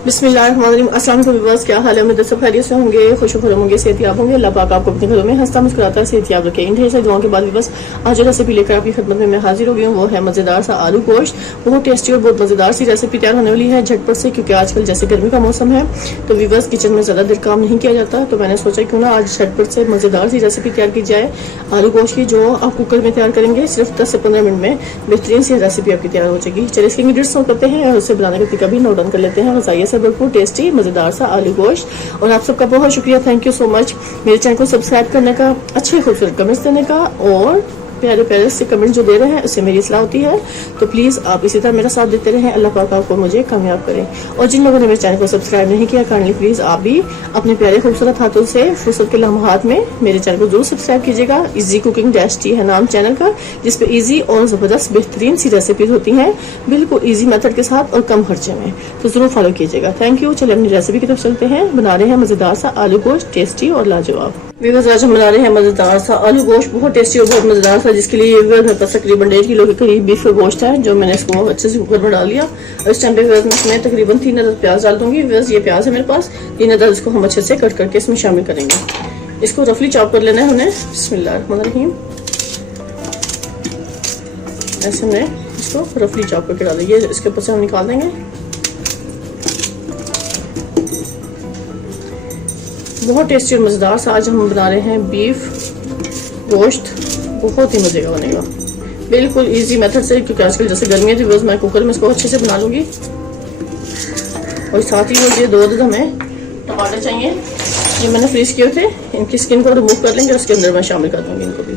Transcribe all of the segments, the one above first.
बिस्मिल्लाहिर्रहमानिर्रहीम। अस्सलाम वालेकुम व्यूअर्स, क्या हाल है? उम्मीद है सब खैरियत से होंगे, खुशखुश होंगे, सेहतियाब होंगे। अल्लाह पाक आपको अपने घरों में हंसता मुस्कुराता सेहतियाब रखे। इन ढेर सारी दुआओं के बाद व्यूअर्स आज जो रेसिपी लेकर आपकी खिदमत में मैं हाजिर हो गई हूँ वो है मजेदार सा आलू गोश्त। बहुत टेस्टी और बहुत मजेदार सी रेसिपी तैयार होने वाली है झटपट से, क्योंकि आजकल जैसे गर्मी का मौसम है तो व्यूअर्स किचन में ज्यादा देर काम नहीं किया जाता, तो मैंने सोचा क्यों ना आज झटपट से मजेदार सी रेसिपी तैयार की जाए आलू गोश्त की, जो आप कुकर में तैयार करेंगे सिर्फ 10 से 15 मिनट में बेहतरीन सी रेसिपी आपकी तैयार हो जाएगी। चलिए इसके इंग्रेडिएंट्स नोट करते हैं और उसे बनाने का तरीका भी नोट डाउन कर लेते हैं। मज़ाइया से भरपूर टेस्टी मजेदार सा आलू गोश्त। और आप सबका बहुत शुक्रिया, थैंक यू सो मच मेरे चैनल को सब्सक्राइब करने का, अच्छे खूबसूरत कमेंट्स देने का और प्यारे प्यारे से कमेंट जो दे रहे हैं उससे मेरी इस्लाह होती है। तो प्लीज आप इसी तरह मेरा साथ देते रहें। अल्लाह पाक आपको मुझे कामयाब करें। और जिन लोगों ने मेरे चैनल को सब्सक्राइब नहीं किया काइंडली प्लीज आप भी अपने प्यारे खूबसूरत हाथों से फुर्सत के लम्हात में मेरे चैनल को जरूर सब्सक्राइब कीजिएगा। इजी कुकिंग -टी है नाम चैनल का, जिसपे इजी और जबरदस्त बेहतरीन सी रेसिपीज होती हैं बिल्कुल इजी मेथड के साथ और कम खर्चे में, तो जरूर फॉलो कीजिएगा। Thank you. चलिए अपनी रेसिपी की तरफ चलते हैं। बना रहे हैं मजेदार सा आलू गोश्त, टेस्टी और लाजवाब। व्यूअर्स आज हम बना रहे हैं मजेदार सा आलू गोश्त, बहुत टेस्टी और बहुत मजेदार सा, जिसके लिए मेरे पास तकरीबन 1.5 किलो के करीब बीफ का गोश्त है, जो मैंने इसको अच्छे से कुकर में डाल लिया। और इस टाइम पे व्यूअर्स मैं तकरीबन 3 अदद प्याज डाल दूंगी। व्यूअर्स ये प्याज है मेरे पास 3 अदद, इसको हम अच्छे से कट करके इसमें शामिल करेंगे। इसको रफली चॉप कर लेना है हमने। बिस्मिल्लाहिर्रहमानिर्रहीम। ऐसे हमने इसको रफली चॉप करके डाल दिया, इसके ऊपर से हम निकाल देंगे। बहुत टेस्टी और मजेदार सा आज हम बना रहे हैं बीफ गोश्त, बहुत ही मजे का बनेगा बिल्कुल इजी मेथड से, क्योंकि आजकल जैसे गर्मी है तो मैं कुकर में इसको अच्छे से बना लूंगी। और साथ ही वो ये 2 अदद हमें टमाटर चाहिए, ये मैंने फ्रीज किए थे, इनकी स्किन को रिमूव कर लेंगे और उसके अंदर मैं शामिल कर दूंगी इनको भी।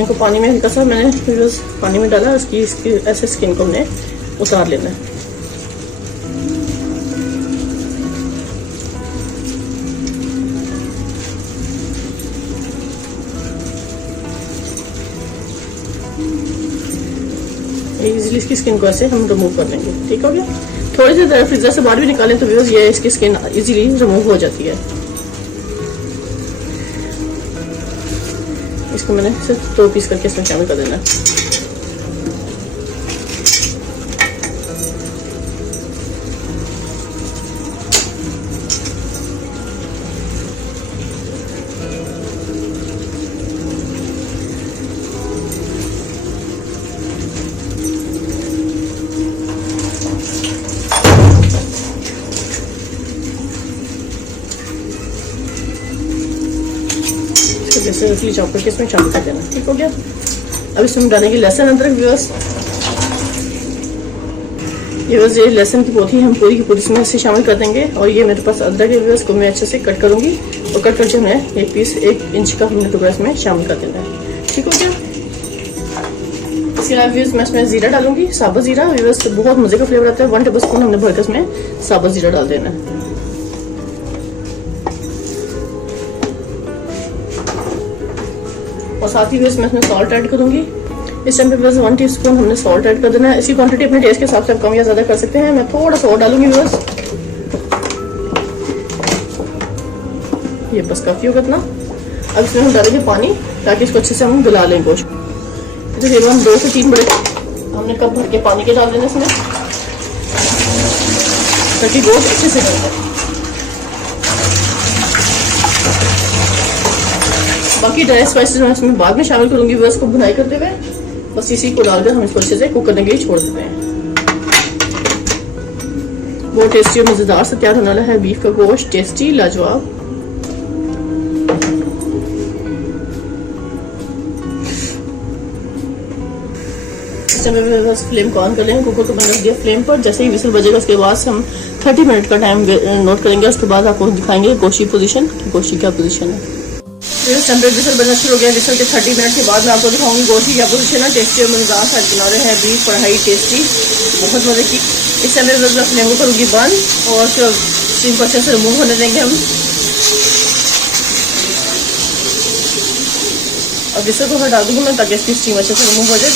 इनको पानी में हल्का सा मैंने पानी में डाला, इसकी ऐसे स्किन को हमने उतार लेना है। इजीली इसकी स्किन को ऐसे हम रिमूव कर लेंगे। ठीक हो गया। थोड़ी सी देर फ्रीजर से बाहर भी निकालें तो व्यूअर्स ये इसकी स्किन इजीली रिमूव हो जाती है। इसको मैंने सिर्फ 2 पीस करके इसमें शामिल कर देना है। जैसे रफली चॉप करके इसमें शामिल कर देना। ठीक हो गया। अब इसमें डालेंगे लहसुन अदरक। व्यूअर्स ये लहसुन की पोथी हम पूरी की पूरी इसमें से शामिल कर देंगे। और ये मेरे पास अदरक है व्यूअर्स, को मैं अच्छे से कट करूंगी और कट करके हमने 1 पीस 1 इंच का हमने टुकड़ा इसमें शामिल कर देना है। ठीक हो गया। इसके अलावा व्यूअर्स मैं इसमें जीरा डालूंगी, साबुत जीरा। व्यूअर्स बहुत मजे का फ्लेवर आता है। 1 टेबल स्पून हमने भरकर इसमें साबुत जीरा डाल देना है। और साथ ही इसमें सॉल्ट ऐड करूंगी। इस टाइम पे बस 1 टीस्पून हमने सॉल्ट ऐड कर देना है। इसी क्वांटिटी अपने टेस्ट के हिसाब से आप कम या ज्यादा कर सकते हैं। मैं थोड़ा सा और डालूंगी बस, ये बस काफी होगा इतना। अब इसमें हम डालेंगे पानी, ताकि इसको अच्छे से हम गला लें गोश्त। तो तकरीबन 2 से 3 बड़े हमने कप भर के पानी के डाल देना इसमें, ताकि गोश्त अच्छे से गल जाए। बाकी ड्राई स्पाइसेस मैं इसमें बाद में शामिल करूंगी बस को भुनाई करते हुए। बस इसी को डालकर हम इसको अच्छे से कुक करने के लिए छोड़ देते हैं। बहुत टेस्टी और मजेदार से तैयार होने वाला है बीफ का गोश्त, टेस्टी लाजवाब। बस फ्लेम को ऑन कर लेंगे, कुकर को बंद कर दिया फ्लेम पर। जैसे ही विसल बजेगा उसके बाद हम 30 मिनट का टाइम नोट करेंगे। उसके बाद आपको दिखाएंगे गोश्त की पोजीशन, गोश्त की क्या पोजीशन है। विसल बनना शुरू हो गया। विसल के 30 मिनट के बाद मैं आपको दिखाऊंगी गोश्त की क्या पोजीशन है। टेस्टी और मजेदार सा बना रहे हैं बीफ कढ़ाई, टेस्टी बहुत मजे की। इस समय मैं फ्लेम को करूंगी बंद और स्टीम को अच्छे से रिमूव होने देंगे हम। और विसल को हटा दूंगी मैं, ताकि इसकी स्टीम अच्छे से रिमूव हो जाए।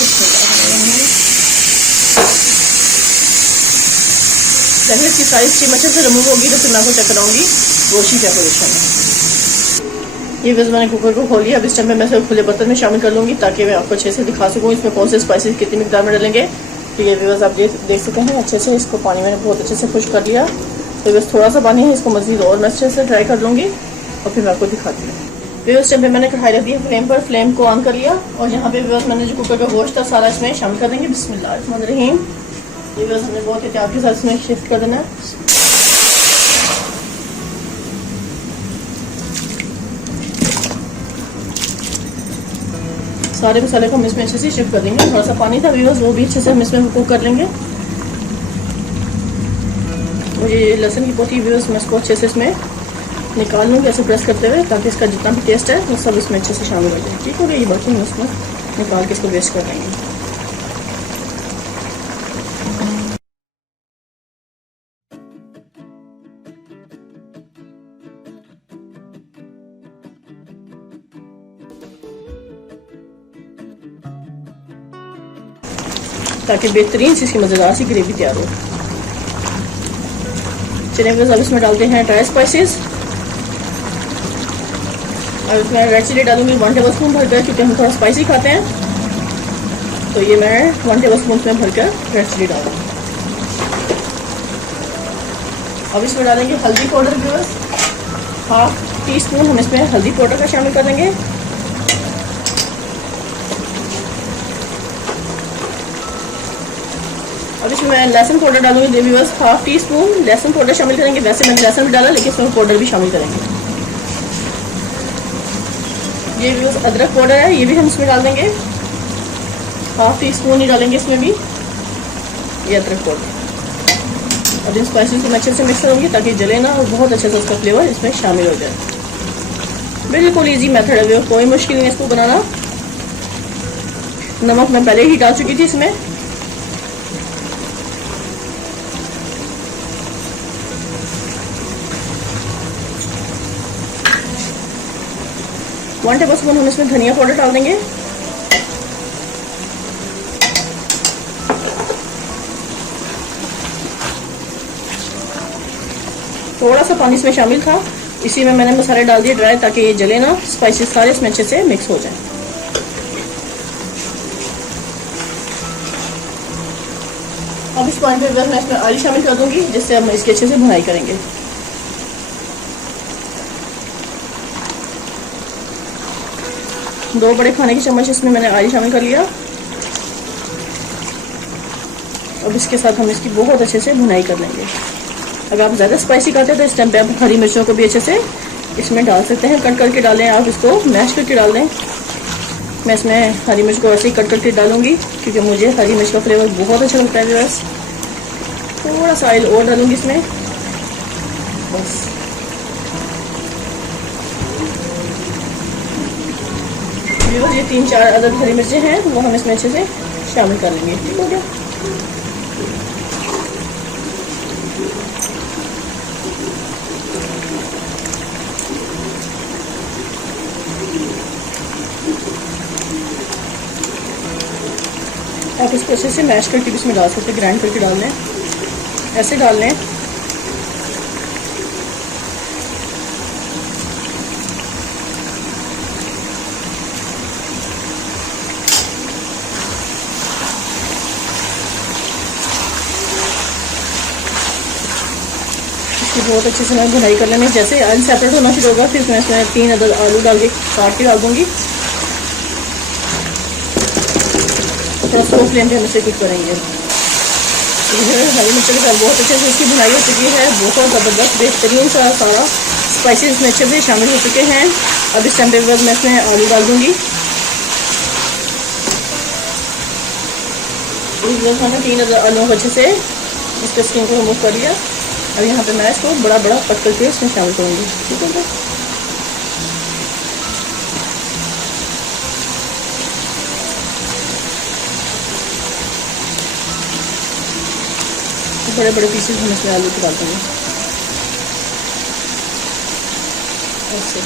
जैसे इसकी सारी स्टीम अच्छे से रिमूव होगी तो फिर मैं आपको चेक कराऊंगी गोश्त की क्या पोजीशन है। ये बस मैंने कुकर को खोल लिया। अब इस टाइम में मैं इसे खुले बर्तन में शामिल कर लूँगी ताकि मैं आपको अच्छे से दिखा सकूँ इसमें कौन से स्पाइसेस कितनी मिकदार में डालेंगे। तो ये भी बस आप देख सकते हैं अच्छे से इसको पानी मैंने बहुत अच्छे से खुश कर लिया। तो बस थोड़ा सा पानी है, इसको मज़ीद और मैं अच्छे से ट्राई कर लूँगी और फिर मैं आपको दिखाती हूँ। फिर उस टाइम पे मैंने कढ़ाई रख दी है फ्लेम पर, फ्लेम को ऑन कर लिया और यहाँ पे बस मैंने जो कुकर का गोश्त था सारा इसमें शामिल कर देंगे। बिस्मिल्लाहिर्रहमानिर्रहीम। ये बस हमने बहुत एहतियात के साथ इसमें शिफ्ट कर देना है। सारे मसाले को हम इसमें अच्छे से शिफ्ट कर देंगे। थोड़ा सा पानी था व्यूअर्स, वो भी अच्छे से हम इसमें कुक कर लेंगे। और ये लहसुन की पोथी व्यूअर्स मैं इसको अच्छे से इसमें निकाल लूँगी ऐसे प्रेस करते हुए ताकि इसका जितना भी टेस्ट है वो सब इसमें अच्छे से शामिल हो जाए। ठीक हो गया, ये बर्तन उसमें निकाल के इसको वेस्ट कर देंगे। ताकि बेहतरीन सी इसकी मज़ेदार सी ग्रेवी तैयार हो। चलिए अब इसमें डालते हैं ड्राई स्पाइसेस। और इसमें रेड चिली डालूंगी 1 टेबल स्पून भरकर, क्योंकि हम थोड़ा स्पाइसी खाते हैं। तो ये मैं 1 टेबल स्पून में भरकर रेड चिली डालूंगी। अब इसमें डालेंगे हल्दी पाउडर व्यूअर्स, 1/2 टीस्पून हम इसमें हल्दी पाउडर का शामिल कर देंगे। अब इसमें मैं लहसुन पाउडर डालूंगी व्यूअर्स, 1/2 टीस्पून लहसुन पाउडर शामिल करेंगे। वैसे मैंने लहसुन भी डाला लेकिन इसमें पाउडर भी शामिल करेंगे। ये व्यूअर्स अदरक पाउडर है, ये भी हम इसमें डाल देंगे, 1/2 टीस्पून ही डालेंगे इसमें भी ये अदरक पाउडर। अब इन स्पाइसेस को मैं अच्छे से मिक्स करूँगी ताकि जले ना और बहुत अच्छे से उसका फ्लेवर इसमें शामिल हो जाए। बिल्कुल ईजी मेथड है, कोई मुश्किल नहीं इसको बनाना। नमक मैं पहले ही डाल चुकी थी इसमें। वन टेबल स्पून हम इसमें धनिया पाउडर डाल देंगे। थोड़ा सा पानी इसमें शामिल था, इसी में मैंने मसाले डाल दिए ड्राई ताकि ये जले ना, स्पाइसेस सारे इसमें अच्छे से मिक्स हो जाएं। अब इस पानी पे मैं इसमें ऑयल शामिल कर दूंगी जिससे हम इसके अच्छे से भुनाई करेंगे। 2 बड़े खाने के चम्मच इसमें मैंने ऑयल शामिल कर लिया। अब इसके साथ हम इसकी बहुत अच्छे से भुनाई कर लेंगे। अगर आप ज़्यादा स्पाइसी खाते हैं तो इस टाइम पे आप हरी मिर्चों को भी अच्छे से इसमें डाल सकते हैं, कट करके डालें, आप इसको मैश करके डाल दें। मैं इसमें हरी मिर्च को ऐसे ही कट करके डालूंगी क्योंकि मुझे हरी मिर्च का फ्लेवर बहुत अच्छा लगता है। बस थोड़ा सा ऑयल और डालूंगी इसमें, बस ये 3-4 अदद हरी मिर्चें हैं वो हम इसमें अच्छे से शामिल कर लेंगे। ठीक हो गया। आप इसको अच्छे से मैश करके भी इसमें डाल सकते हैं, ग्राइंड करके डाल लें, ऐसे डाल लें। बहुत अच्छे से मैं भुनाई कर लेंगे। जैसे ऑयल सेपरेट होना शुरू होगा फिर मैं इसमें 3 अदद आलू डाल के काट के डाल दूंगी। थोड़ा स्लो फ्लेम पे हम इसे कुक करेंगे। हरी मिर्च के साथ बहुत अच्छे से इसकी भुनाई हो चुकी है, बहुत ज़बरदस्त बेहतरीन सा सारा स्पाइसेस इसमें अच्छे से शामिल हो चुके हैं। अब इस टाइम पे मैं इसमें आलू डाल दूंगी। मैंने 3 अदद आलूओं को अच्छे से इसके स्किन को रिमूव कर लिया। अब यहाँ पे मैं इसको बड़ा बड़ा कट करके इसमें शामिल करूँगी। ठीक है, बड़े बड़े पीसेस हम इसमें आलू के डाल देंगे ऐसे।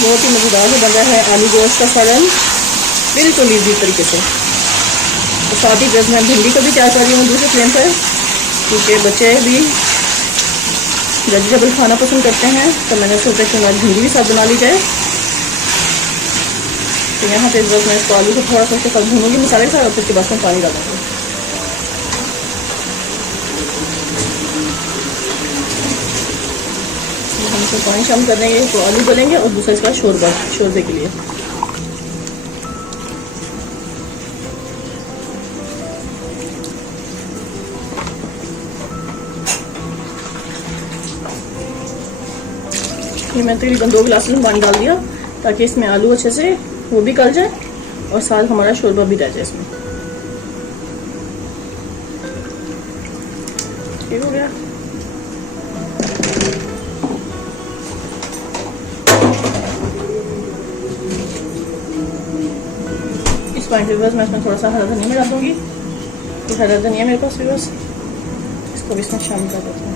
बहुत ही मज़ेदार से बन रहा है आलू गोश्त का सालन, बिल्कुल ईजी तरीके से। तो साथ ही मैं भिंडी को भी तैयार कर रही हूँ दूसरे फ्लेम पर। क्योंकि बच्चे भी वेजिटेबल खाना पसंद करते हैं, तो मैंने सोचा कि हमारी भिंडी भी साथ बना ली जाए। तो यहाँ पे बस मैं इसको आलू को थोड़ा सा उसके साथ भूनूंगी मसाले के साथ, और फिर उसके बाद में पानी डालूंगी। हम इसको पानी शामिल कर देंगे, तो आलू गलेंगे, और दूसरा इसका शोरबे के लिए। ये मैं तकरीबन 2 गिलास में पानी डाल दिया, ताकि इसमें आलू अच्छे से वो भी गल जाए और साथ हमारा शोरबा भी रह जाए इसमें। ठीक हो गया। इस पॉइंट पे बस मैं इसमें थोड़ा सा हरा धनिया में डाल दूंगी। ये हरा धनिया मेरे पास भी बस, इसको भी इसमें शामिल कर देते हैं।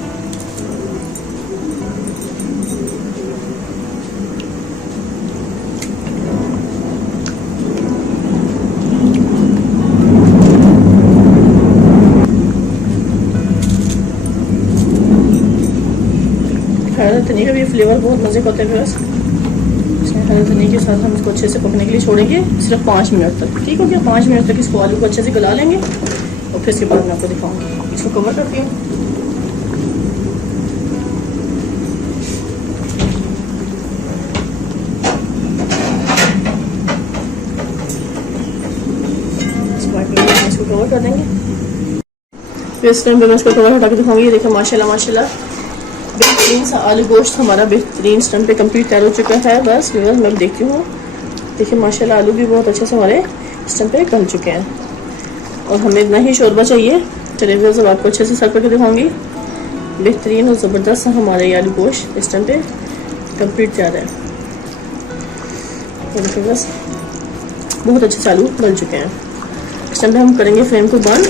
हरा धनिया का भी फ्लेवर बहुत मज़े का होता है बस। इसमें हरा धनिया के साथ हम इसको अच्छे से पकने के लिए छोड़ेंगे सिर्फ 5 मिनट तक। ठीक हो गया। 5 मिनट तक इसको आलू को अच्छे से गला लेंगे, और फिर इसके बाद मैं आपको दिखाऊंगी। इसको कवर करती हूँ। इसको कवर कर देंगे। फिर इस टाइम पे मैं इसको कवर हटा के दिखाऊंगी। ये देखिए माशाल्लाह माशाल्लाह बेहतरीन सा आलू गोश्त हमारा बेहतरीन स्टम पे कंप्लीट तैयार हो चुका है। बस मैं देखती हूँ, देखिए माशाल्लाह आलू भी बहुत अच्छे से हमारे स्टम पे गल चुके हैं, और हमें इतना ही शोरबा चाहिए। चलिए व्यूअर्स, आपको अच्छे से सर्व करके दिखाऊंगी। बेहतरीन और ज़बरदस्त हमारे ये आलू गोश्त इस टाइम पे कंप्लीट तैयार है। तो देखिए बस बहुत अच्छे से आलू गल चुके हैं। इस टाइम पे हम करेंगे फ्लेम को बंद,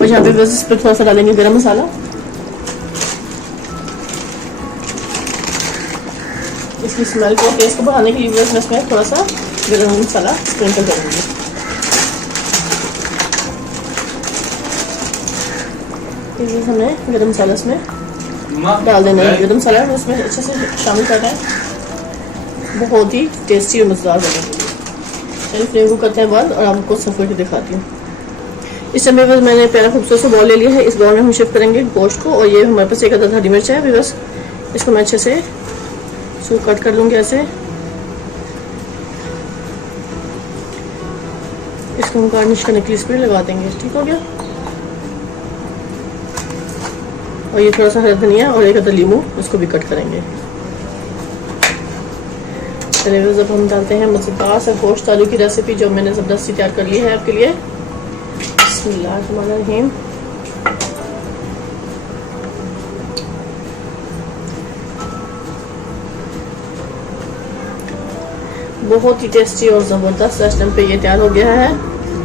और यहाँ पे बस इस पर थोड़ा सा डालेंगे गरम मसाला। इसकी स्मेल को टेस्ट को बढ़ाने के लिए बस मैं इसमें थोड़ा सा गरम मसाला स्प्रिंकल करूँगी। ये हमें गरम मसाला इसमें डाल देना है। गरम मसाला उसमें अच्छे से शामिल करना है, बहुत ही टेस्टी और मज़ेदार बनेगी। चलिए फ्लेम को करते हैं बंद, और आपको सर्व करके दिखाती हूँ। इस समय बस मैंने प्यारा खूबसूरत सा बॉल ले लिया है। इस बॉल में हम शिफ्ट करेंगे गोश्त को, और ये हमारे पास 1 अदद हरी मिर्च है। बस इसको मैं अच्छे से इसको कट कर लूँगी ऐसे। इसको हम गार्निश करने के लिए इस पर लगा देंगे। ठीक हो गया। और ये थोड़ा सा हरा धनिया और 1 अदद लीमू, इसको भी कट करेंगे। चलिए जब हम डालते हैं मज़ेदार सा गोश्त आलू की रेसिपी, जो मैंने ज़बरदस्ती तैयार कर ली है आपके लिए। बिस्मिल्लाहिर्रहमानिर्रहीम। बहुत ही टेस्टी और ज़बरदस्त इस टाइम पे ये तैयार हो गया है।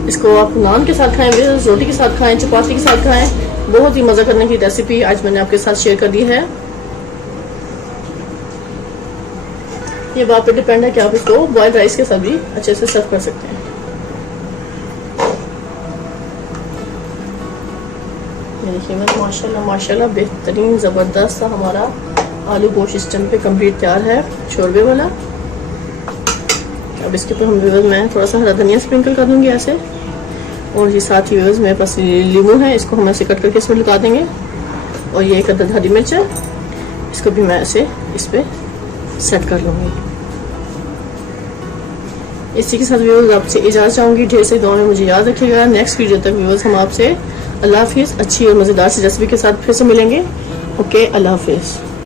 इसको आप नान के साथ खाएं, रोटी के साथ खाएं, चपाती के साथ खाएं। बहुत ही मज़ा करने की रेसिपी आज मैंने आपके साथ शेयर कर दी है। ये बात पे डिपेंड है कि आप इसको बॉइल्ड राइस के साथ भी अच्छे से सर्व कर सकते हैं। ये देखिए बस माशाल्लाह माशाल्लाह बेहतरीन ज़बरदस्त सा हमारा आलू गोश्त इस टाइम पे कंप्लीट तैयार है, शोरबे वाला। अब इसके ऊपर हम मैं थोड़ा सा हरा धनिया स्प्रिंकल कर दूंगी ऐसे, और ये साथ ही मेरे पास लीमू है, इसको हम ऐसे कट करके इसमें लगा देंगे। और ये 1 अदद हरी मिर्च है, इसको भी मैं ऐसे इस पर सेट कर लूँगी। इसी के साथ व्यूअर्स आपसे इजाज़त चाहूँगी। ढेर से दुआ में मुझे याद रखिएगा। नेक्स्ट वीडियो तक व्यूअर्स हम आपसे अल्लाह हाफिज़ अच्छी और मज़ेदार सी रेसिपी के साथ फिर से मिलेंगे। ओके, अल्लाह हाफिज़।